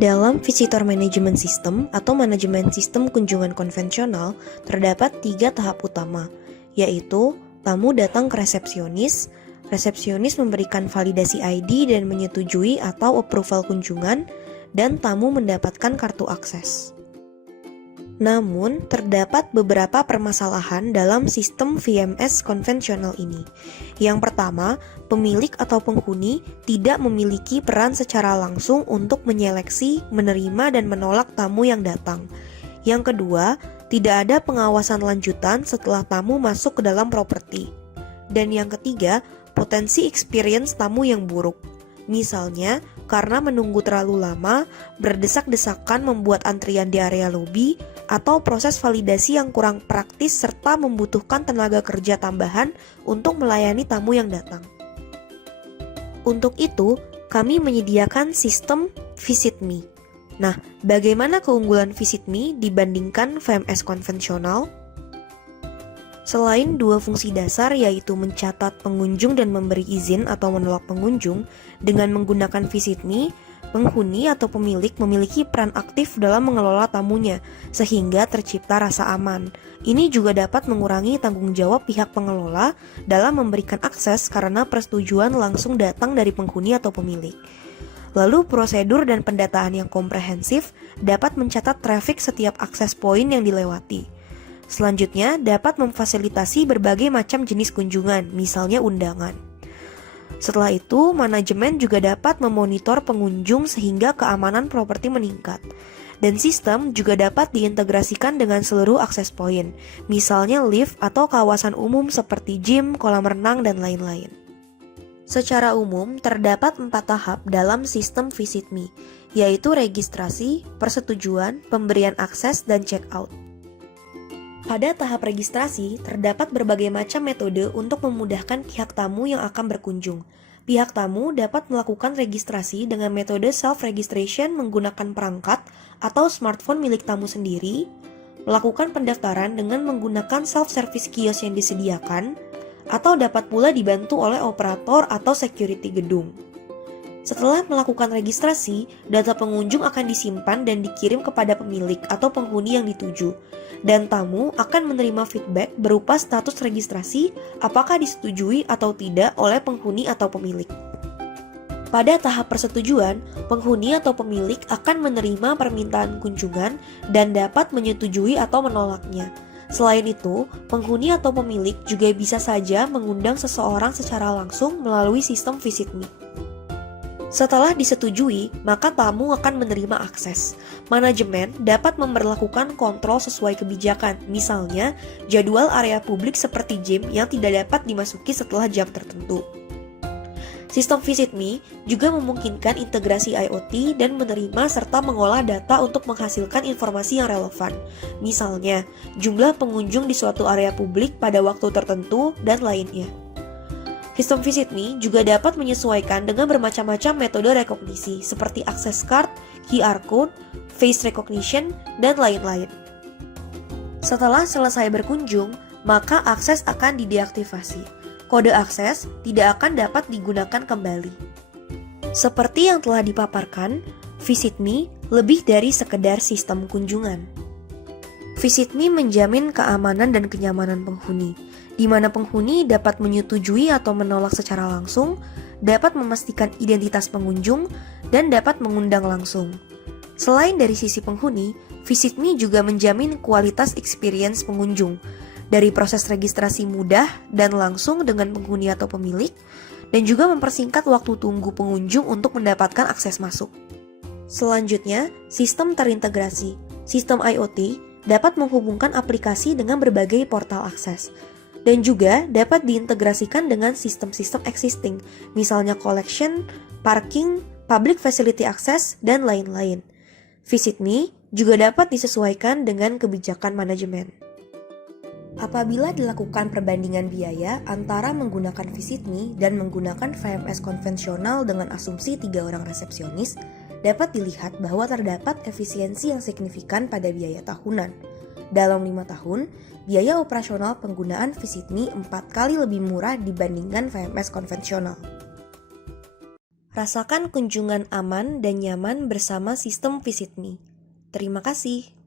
Dalam Visitor Management System atau manajemen sistem kunjungan konvensional, terdapat 3 tahap utama, yaitu tamu datang ke resepsionis memberikan validasi ID dan menyetujui atau approval kunjungan, dan tamu mendapatkan kartu akses. Namun, terdapat beberapa permasalahan dalam sistem VMS konvensional ini. Yang pertama, pemilik atau penghuni tidak memiliki peran secara langsung untuk menyeleksi, menerima, dan menolak tamu yang datang. Yang kedua, tidak ada pengawasan lanjutan setelah tamu masuk ke dalam properti. Dan yang ketiga, potensi experience tamu yang buruk. Misalnya, karena menunggu terlalu lama, berdesak-desakan membuat antrian di area lobi, atau proses validasi yang kurang praktis serta membutuhkan tenaga kerja tambahan untuk melayani tamu yang datang. Untuk itu, kami menyediakan sistem Visit Me. Nah, bagaimana keunggulan Visit Me dibandingkan VMS konvensional? Selain 2 fungsi dasar yaitu mencatat pengunjung dan memberi izin atau menolak pengunjung, dengan menggunakan Visit Me, penghuni atau pemilik memiliki peran aktif dalam mengelola tamunya, sehingga tercipta rasa aman. Ini juga dapat mengurangi tanggung jawab pihak pengelola dalam memberikan akses karena persetujuan langsung datang dari penghuni atau pemilik. Lalu prosedur dan pendataan yang komprehensif dapat mencatat traffic setiap akses poin yang dilewati. Selanjutnya, dapat memfasilitasi berbagai macam jenis kunjungan, misalnya undangan. Setelah itu, manajemen juga dapat memonitor pengunjung sehingga keamanan properti meningkat. Dan sistem juga dapat diintegrasikan dengan seluruh akses poin, misalnya lift atau kawasan umum seperti gym, kolam renang, dan lain-lain. Secara umum, terdapat 4 tahap dalam sistem Visit Me, yaitu registrasi, persetujuan, pemberian akses, dan check-out. Pada tahap registrasi, terdapat berbagai macam metode untuk memudahkan pihak tamu yang akan berkunjung. Pihak tamu dapat melakukan registrasi dengan metode self-registration menggunakan perangkat atau smartphone milik tamu sendiri, melakukan pendaftaran dengan menggunakan self-service kios yang disediakan, atau dapat pula dibantu oleh operator atau security gedung. Setelah melakukan registrasi, data pengunjung akan disimpan dan dikirim kepada pemilik atau penghuni yang dituju, dan tamu akan menerima feedback berupa status registrasi apakah disetujui atau tidak oleh penghuni atau pemilik. Pada tahap persetujuan, penghuni atau pemilik akan menerima permintaan kunjungan dan dapat menyetujui atau menolaknya. Selain itu, penghuni atau pemilik juga bisa saja mengundang seseorang secara langsung melalui sistem Visit Me. Setelah disetujui, maka tamu akan menerima akses. Manajemen dapat memberlakukan kontrol sesuai kebijakan, misalnya jadwal area publik seperti gym yang tidak dapat dimasuki setelah jam tertentu. Sistem Visit Me juga memungkinkan integrasi IoT dan menerima serta mengolah data untuk menghasilkan informasi yang relevan, misalnya jumlah pengunjung di suatu area publik pada waktu tertentu dan lainnya. Sistem Visit Me juga dapat menyesuaikan dengan bermacam-macam metode rekognisi seperti access card, QR code, face recognition, dan lain-lain. Setelah selesai berkunjung, maka akses akan dideaktivasi. Kode akses tidak akan dapat digunakan kembali. Seperti yang telah dipaparkan, Visit Me lebih dari sekedar sistem kunjungan. Visit Me menjamin keamanan dan kenyamanan penghuni, di mana penghuni dapat menyetujui atau menolak secara langsung, dapat memastikan identitas pengunjung, dan dapat mengundang langsung. Selain dari sisi penghuni, Visit Me juga menjamin kualitas experience pengunjung, dari proses registrasi mudah dan langsung dengan penghuni atau pemilik, dan juga mempersingkat waktu tunggu pengunjung untuk mendapatkan akses masuk. Selanjutnya, sistem terintegrasi. Sistem IoT dapat menghubungkan aplikasi dengan berbagai portal akses, dan juga dapat diintegrasikan dengan sistem-sistem existing, misalnya collection, parking, public facility access, dan lain-lain. Visit Me juga dapat disesuaikan dengan kebijakan manajemen. Apabila dilakukan perbandingan biaya antara menggunakan Visit Me dan menggunakan VMS konvensional dengan asumsi 3 orang resepsionis, dapat dilihat bahwa terdapat efisiensi yang signifikan pada biaya tahunan. Dalam 5 tahun, biaya operasional penggunaan Visit Me 4 kali lebih murah dibandingkan VMS konvensional. Rasakan kunjungan aman dan nyaman bersama sistem Visit Me. Terima kasih.